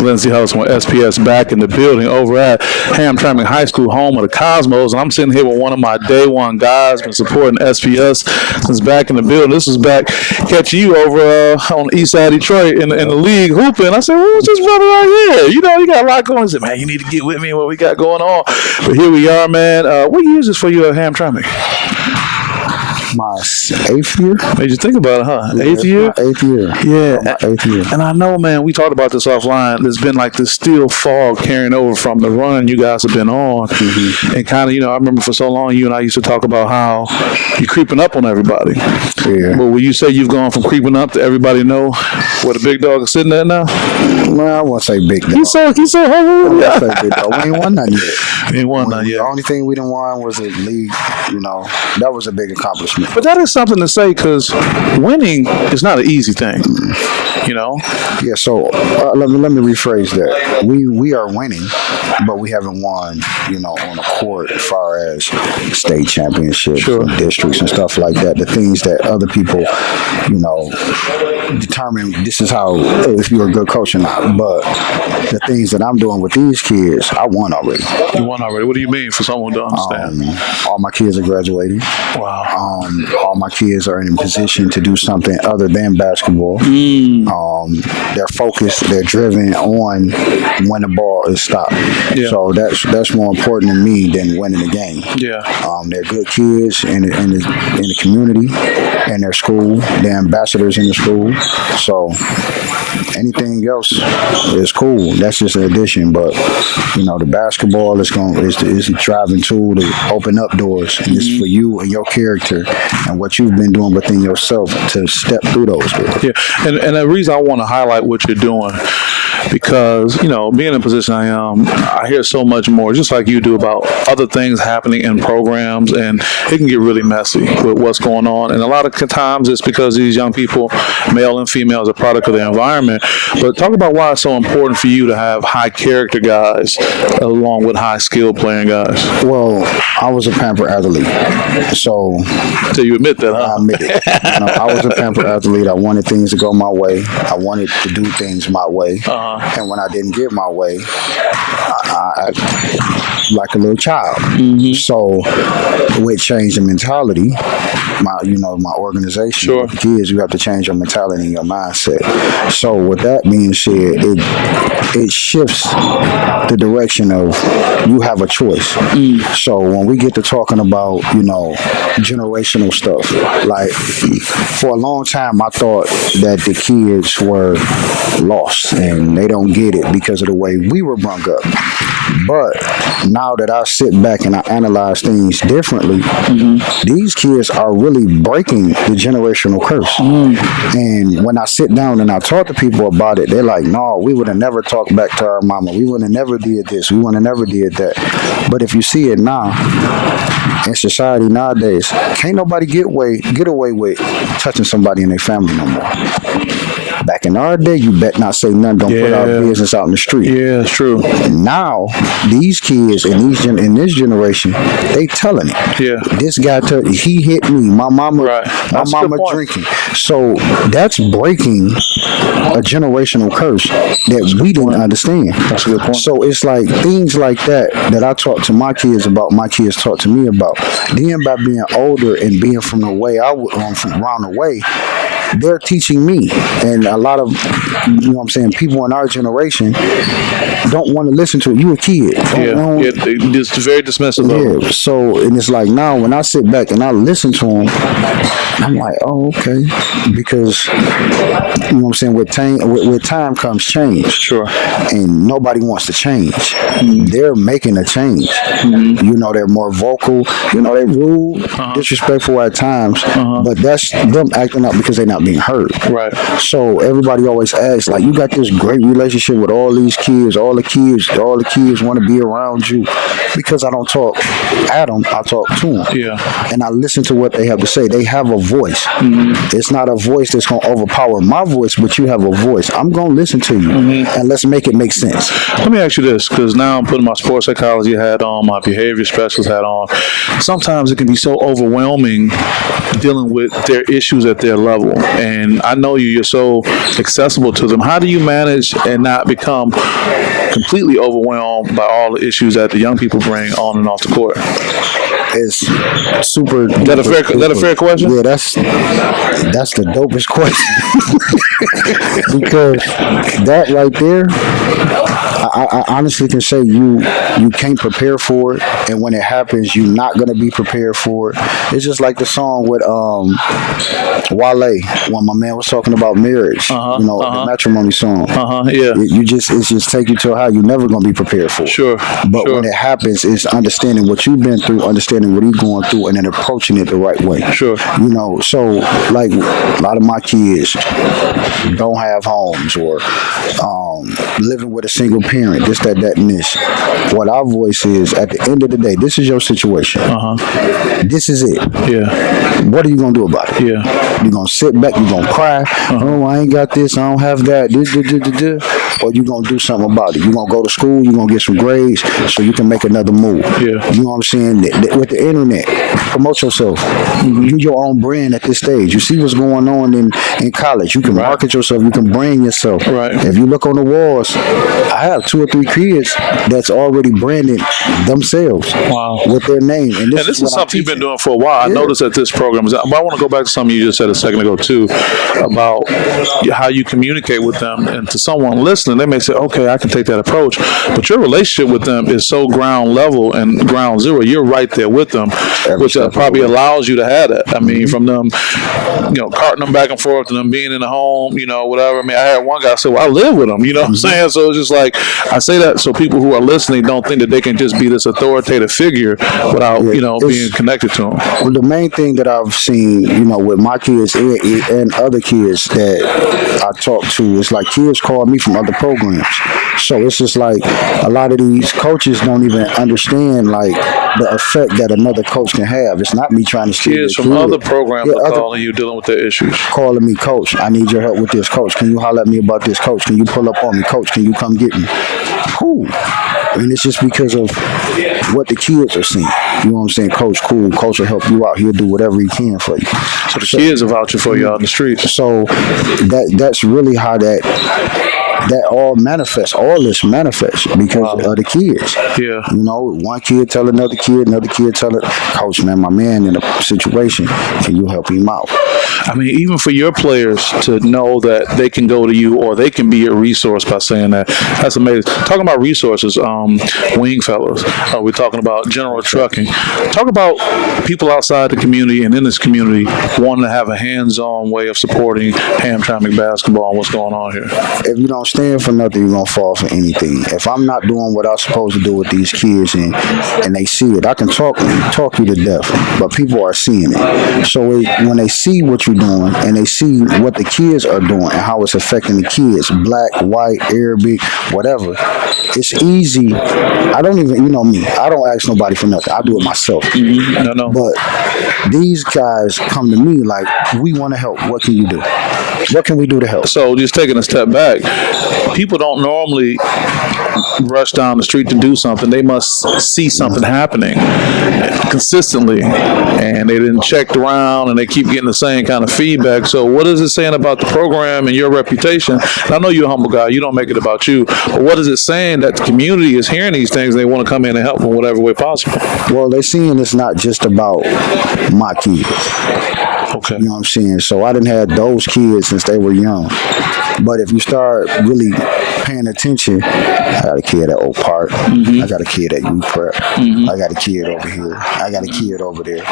Lindsey Hudson with SPS back in the building over at Hamtramck High School, home of the Cosmos. And I'm sitting here with one of my day one guys, been supporting SPS since back in the building. This is back catching you over on the east side of Detroit in the league hooping. I said, well, what's this brother right here? You know, you got a lot going on. He said, man, you need to get with me and what we got going on. But here we are, man. What year is this for you at Hamtramck? My 8th year. Made you think about it, huh? Yeah, 8th year? 8th year. Yeah. My 8th year. And I know, man, we talked about this offline. There's been like this steel fog carrying over from the run you guys have been on. Mm-hmm. And kind of, you know, I remember for so long, you and I used to talk about how you're creeping up on everybody. Yeah. But when you say you've gone from creeping up to everybody know where the big dog is sitting at now? Well, I won't say big dog. He said, I won't say big dog. We ain't won nothing yet. We ain't won nothing yet. The only thing we didn't won was the league. You know, that was a big accomplishment. But that is something to say, because winning is not an easy thing, you know? Yeah, so let me rephrase that. We are winning, but we haven't won, you know, on the court as far as state championships and districts and stuff like that. The things that other people, you know, determine this is how, if you're a good coach or not. But the things that I'm doing with these kids, I won already. You won already? What do you mean, for someone to understand? All my kids are graduating. Wow. All my kids are in a position to do something other than basketball. They're focused, they're driven on when the ball is stopped. Yeah. So that's more important to me than winning the game. Yeah. They're good kids in the community, in their school. They're ambassadors in the school. So anything else is cool. That's just an addition. But you know, the basketball is a driving tool to open up doors, and it's for you and your character and what you've been doing within yourself to step through those doors. Yeah, and the reason I want to highlight what you're doing, because, you know, being in the position I am, I hear so much more, just like you do, about other things happening in programs, and it can get really messy with what's going on. And a lot of times it's because these young people, male and female, is a product of the environment. But talk about why it's so important for you to have high character guys along with high skill playing guys. Well, I was a pampered athlete. So you admit that, huh? I admit it. You know, I was a pampered athlete. I wanted things to go my way. I wanted to do things my way. And when I didn't get my way, I acted like a little child. So with change in mentality, my organization, with the kids, you have to change your mentality and your mindset. So with that being said, it shifts the direction of you have a choice. So when we get to talking about, you know, generational stuff, like for a long time I thought that the kids were lost and they don't get it because of the way we were brought up. But now that I sit back and I analyze things differently, these kids are really breaking the generational curse. And when I sit down and I talk to people about it, they're like, no, we would have never talked back to our mama. We would have never did this. We would have never did that. But if you see it now, in society nowadays, can't nobody get away with touching somebody in their family no more. Back in our day, you bet not say nothing. Don't put our business out in the street. Yeah, it's true. And now, these kids in this generation, they telling it. Yeah. This guy, he hit me. My mama, my mama drinking. So that's breaking a generational curse that we didn't understand. That's a good point. So it's like things like that I talk to my kids about. My kids talk to me about. Then by being older and being from the way I was from around the way, they're teaching me. And a lot of, you know what I'm saying, people in our generation don't want to listen to it. You a kid. It's very dismissive. Yeah. So, and it's like now when I sit back and I listen to them, I'm like, oh, okay. Because, you know what I'm saying, with time comes change. Sure. And nobody wants to change. They're making a change. You know, they're more vocal. You know, they're rude, disrespectful at times. But that's them acting up because they're not being heard. Right. So everybody always asks, like, you got this great relationship with all these kids, all the kids want to be around you because I don't talk at them, I talk to them. Yeah. And I listen to what they have to say. They have a voice. It's not a voice that's going to overpower my voice, but you have a voice. I'm going to listen to you, and let's make it make sense. Let me ask you this, because now I'm putting my sports psychology hat on, my behavior specialist hat on. Sometimes it can be so overwhelming dealing with their issues at their level. And I know you're so accessible to them. How do you manage and not become completely overwhelmed by all the issues that the young people bring on and off the court? It's super. Is that a fair question? Yeah, that's the dopest question. Because that right there, I honestly can say you can't prepare for it, and when it happens, you're not gonna be prepared for it. It's just like the song with Wale when my man was talking about marriage. The matrimony song. Yeah. It's just take you to a high you're never gonna be prepared for. Sure. But when it happens, it's understanding what you've been through, understanding what he's going through, and then approaching it the right way. Sure. So like a lot of my kids don't have homes or living with a single parent, this, that, and this. What our voice is, at the end of the day, this is your situation. This is it. Yeah. What are you going to do about it? Yeah. You're going to sit back, you're going to cry. Oh, I ain't got this, I don't have that. Or you're going to do something about it. You're going to go to school, you're going to get some grades so you can make another move. Yeah. You know what I'm saying? With the internet, promote yourself. You're your own brand at this stage. You see what's going on in college. You can market yourself. You can brand yourself. Right. If you look on the walls, I have 2 or 3 kids that's already branded themselves with their name. And this is something you've been doing for a while. I noticed that this program is, but I want to go back to something you just said a second ago too, about how you communicate with them. And to someone listening, they may say, okay, I can take that approach. But your relationship with them is so ground level and ground zero. You're right there with them, which probably allows you to have that. I mean, from them, carting them back and forth to them being in the home, whatever. I mean, I had one guy say, well, I live with them, you know what I'm saying? So it's just like, I say that so people who are listening don't think that they can just be this authoritative figure without, being connected to them. Well, the main thing that I've seen, with my kids and other kids that I talk to, is like kids call me from other programs. So it's just like a lot of these coaches don't even understand like the effect that another coach can have. It's not me trying to steal kids from other programs are calling you, dealing with their issues. Calling me, coach, I need your help with this, coach. Can you holler at me about this, coach? Can you pull up on me, coach? Can you come get me? Cool. And it's just because of what the kids are seeing. You know what I'm saying? Coach, cool. Coach will help you out. He'll do whatever he can for you. So the kids are vouching for you out in the streets. So that's really how that all manifests. All this manifests because of the kids. Yeah. One kid tell another kid tell it, coach, man, my man in a situation. Can you help him out? I mean, even for your players to know that they can go to you or they can be a resource by saying that, that's amazing. Talking about resources, Wing Fellows, we're talking about General Trucking. Talk about people outside the community and in this community wanting to have a hands-on way of supporting Hamtramck basketball and what's going on here. If you don't stand for nothing, you're going to fall for anything. If I'm not doing what I'm supposed to do with these kids and they see it, I can talk you to death, but people are seeing it. So when they see what you're doing and they see what the kids are doing and how it's affecting the kids, black, white, Arabic, whatever, it's easy. I don't even, me, I don't ask nobody for nothing. I do it myself. No. But these guys come to me like, we want to help. What can you do? What can we do to help? So just taking a step back, people don't normally rush down the street to do something. They must see something happening consistently, and they didn't check around, and they keep getting the same kind of feedback. So what is it saying about the program and your reputation? And I know you're a humble guy. You don't make it about you. But what is it saying that the community is hearing these things and they want to come in and help in whatever way possible? Well, they're seeing it's not just about my kids. Okay. You know what I'm saying? So I didn't have those kids since they were young. But if you start really paying attention, I got a kid at Oak Park. I got a kid at U Prep. I got a kid over here. I got a kid over there.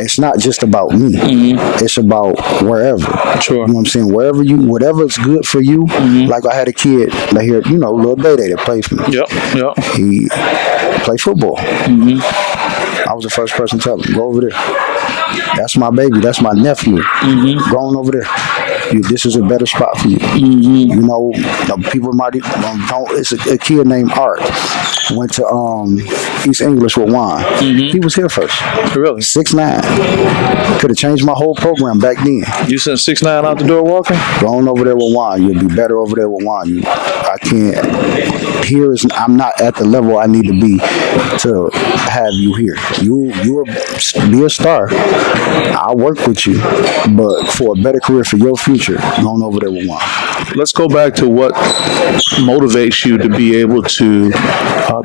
It's not just about me. It's about wherever. Sure. You know what I'm saying? Whatever's good for you. Like I had a kid that here, little Day that played for me. Yep. He played football. I was the first person to tell him, go over there. That's my baby. That's my nephew. Going over there. This is a better spot for you. You know, people might don't. It's a kid named Art went to East English with Juan. He was here first. Really? 6'9". Could have changed my whole program back then. You sent 6'9" out the door walking? Go on over there with Juan. You'll be better over there with Juan. I can't. I'm not at the level I need to be to have you here. You'll be a star. I'll work with you, but for a better career for your future, go on over there with Juan. Let's go back to what motivates you to be able to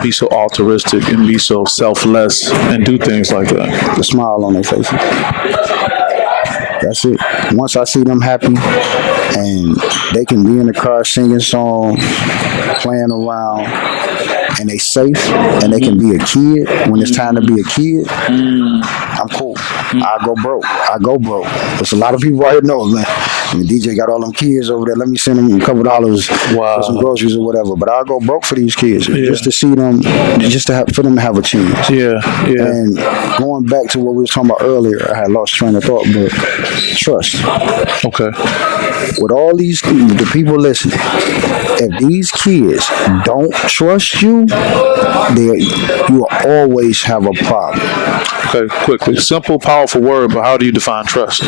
be so altruistic and be so selfless and do things like that. The smile on their faces. That's it. Once I see them happy and they can be in the car singing songs, playing around, and they safe and they can be a kid when it's time to be a kid, I'm cool. I go broke. There's a lot of people out here know, man. And the DJ got all them kids over there. Let me send them a couple dollars for some groceries or whatever. But I'll go broke for these kids just to see them, for them to have a chance. Yeah. And going back to what we were talking about earlier, I had lost train of thought, but trust. Okay. With all the people listening, if these kids don't trust you, you will always have a problem. Okay, quickly. Simple, powerful word, but how do you define trust?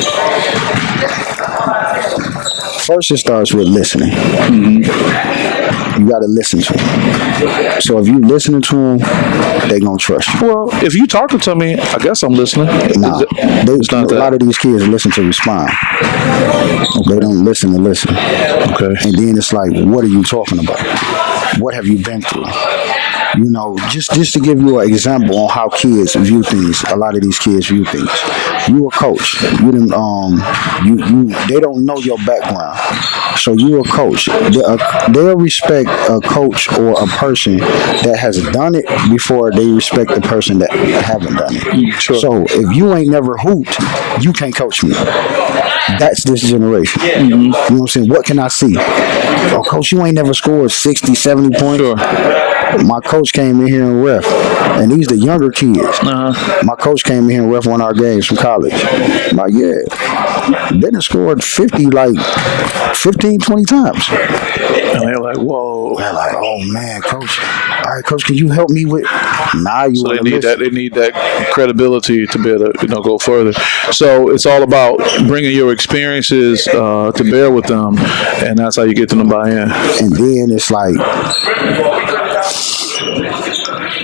First, it starts with listening. You got to listen to them. So if you listening to them, they going to trust you. Well, if you talking to me, I guess I'm listening. Nah, a lot of these kids listen to respond. They don't listen to listen. Okay. And then it's like, what are you talking about? What have you been through? You know, just to give you an example on how kids view things, a lot of these kids view things. You a coach. They don't know your background. So you a coach. They'll respect a coach or a person that has done it before they respect the person that haven't done it. Sure. So if you ain't never hooped, you can't coach me. That's this generation. You know what I'm saying? What can I see? Oh, coach, you ain't never scored 60, 70 points. Sure. My coach came in here and ref, and these the younger kids. My coach came in here and ref one of our games from college. I'm like, they done scored 50, like 15, 20 times. And they're like, whoa. They're like, oh man, coach. All right, coach, can you help me with? Nah, you. So they need that. They need that credibility to be able to, go further. So it's all about bringing your experiences to bear with them, and that's how you get them to buy in. And then it's like.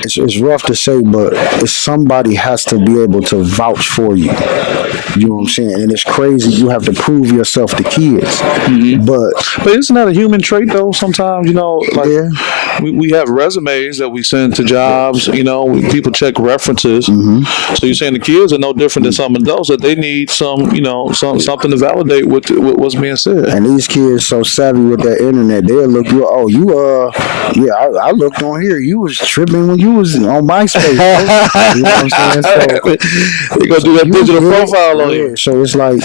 It's rough to say, but somebody has to be able to vouch for you. You know what I'm saying? And it's crazy. You have to prove yourself to kids. But isn't that a human trait, though? Sometimes, we have resumes that we send to jobs. People check references. So you're saying the kids are no different than some adults, that they need something to validate what's being said. And these kids so savvy with that internet, they'll look you. Oh, I looked on here. You was tripping when you was on MySpace. You know what I'm saying? So they're gonna do that digital profile on you. So it's like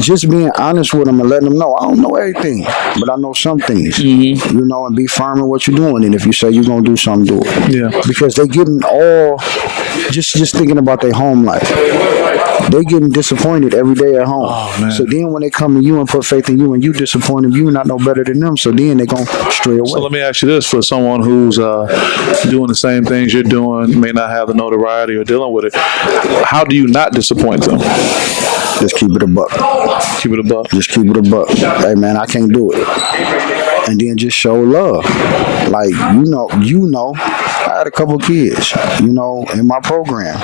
just being honest with them and letting them know I don't know everything, but I know some things. And be firm in what you're doing. And if you say you're gonna do something, do it. Yeah. Because they getting all just thinking about their home life. They getting disappointed every day at home. Oh, man. So then when they come to you and put faith in you and you disappoint them, you not no better than them. So then they gonna stray away. So let me ask you this: for someone who's doing the same things you're doing, may not have the notoriety or dealing with it, how do you not disappoint them? Just keep it a buck. Keep it a buck. Just keep it a buck. Hey man, I can't do it. And then just show love. Like, I had a couple kids, in my program.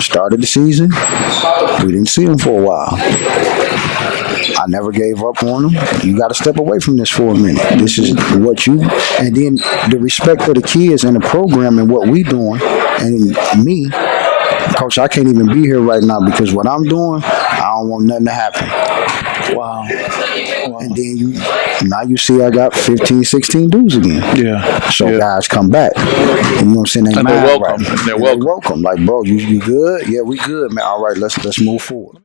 Started the season, we didn't see them for a while. I never gave up on them. You got to step away from this for a minute. This is what you, and then the respect for the kids and the program and what we doing, and me, Coach, I can't even be here right now because what I'm doing, I don't want nothing to happen. Wow. And then you see I got 15, 16 dudes again. Yeah. So guys come back. And you know what I'm saying? And they're welcome. Right. They're welcome. Like, bro, you good? Yeah, we good, man. All right, let's move forward.